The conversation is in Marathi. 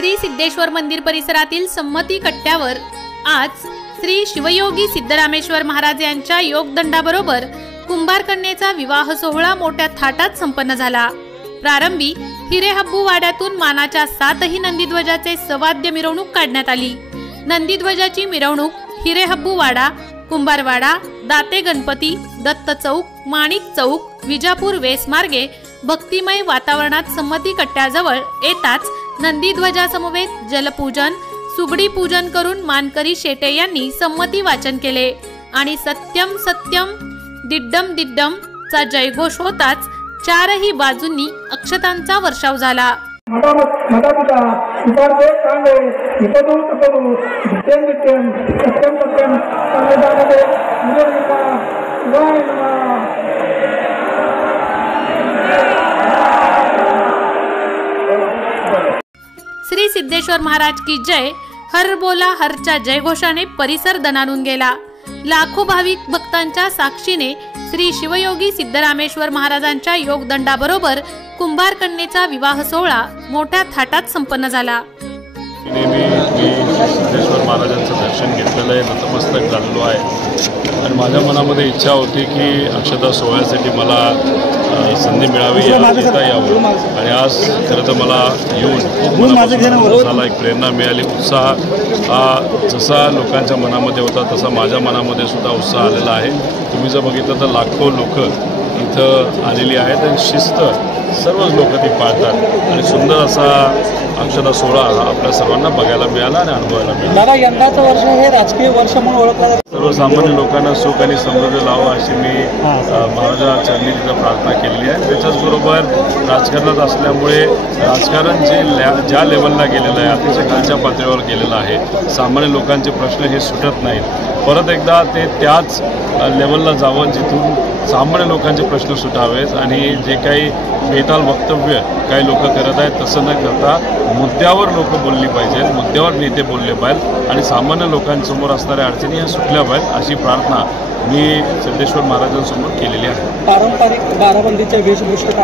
श्री सिद्धेश्वर मंदिर परिसरातील संमती कट्ट्यावर आज श्री शिवयोगी सिद्धरामेश्वर महाराज यांच्या योगदंडाबरोबर कुंभारकन्येचा विवाह सोहळा मोठ्या थाटात संपन्न झाला। प्रारंभी हिरेहब्बू वाड्यातून मानाच्या 7ही नंदीध्वजाचे सवाद्य मिरवणूक काढण्यात आली। नंदीध्वजाची मिरवणूक हिरेहब्बू वाडा, कुंभारवाडा, दाते गणपती, दत्त चौक, माणिक चौक, विजापूर वेस मार्गे भक्तिमय वातावरणात संमती कट्ट्याजवळ येताच नंदीध्वजासमवेत जलपूजन, सुगडी पूजन करून मानकरी शेटे यांनी संमती वाचन केले आणि सत्यम सत्यम दिड्डम दिड्डम चा जयघोष होताच चारही बाजूंनी अक्षतांचा वर्षाव झाला। श्री सिद्धेश्वर महाराज की जय, हर बोला हरच्या जयघोषाने परिसर दणाणून गेला। लाखो भाविक भक्तांच्या साक्षीने श्री शिवयोगी सिद्धरामेश्वर महाराजांच्या योगदंडाबरोबर कुंभारकन्येचा विवाह सोहळा मोठ्या थाटात संपन्न झाला। सिद्धेश्वर महाराजांचं दर्शन घेतलेलं आहे, नतमस्तक झालेलो आहे आणि माझ्या मनामध्ये इच्छा होती की अक्षता सोहळ्यासाठी मला संधी मिळावी, येता यावं आणि आज खरं तर मला येऊन मला एक प्रेरणा मिळाली। उत्साह हा जसा लोकांच्या मनामध्ये होता तसा माझ्या मनामध्ये सुद्धा उत्साह आलेला आहे। तुम्ही जर बघितलं तर लाखो लोक इथं आलेली आहेत आणि शिस्त सर्वच लोक ती पाळतात आणि सुंदर असा अक्षता सोहळा आपल्या सर्वांना बघायला मिळाला आणि अनुभवायला मिळाला। दादा, यंदाचं वर्ष हे राजकीय वर्ष म्हणून ओळखलं जातं। सर्वसामान्य लोकांना सुख आणि समृद्धी लावा अशी मी महाराजा चरणी तिथं प्रार्थना केलेली आहे। त्याच्याचबरोबर राजकारणात असल्यामुळे राजकारण ज्या लेवलला गेलेलं आहे, अतिशय खालच्या पातळीवर गेलेलं आहे, सामान्य लोकांचे प्रश्न हे सुटत नाहीत। परत एकदा ते त्याच लेवलला जावं जिथून सामान्य लोकांचे प्रश्न सुटावेत आणि जे काही बेताल वक्तव्य काही लोक करत आहेत तसं न करता मुद्द्यावर लोक बोलली पाहिजेत, मुद्द्यावर नेते बोलले पाहिजेत आणि सामान्य लोकांसमोर असणाऱ्या अडचणी ह्या सुटल्या पाहिजेत अशी प्रार्थना मी सिद्धेश्वर महाराजांसमोर केलेली आहे। पारंपरिक बाराबंदीच्या वेशभूषेत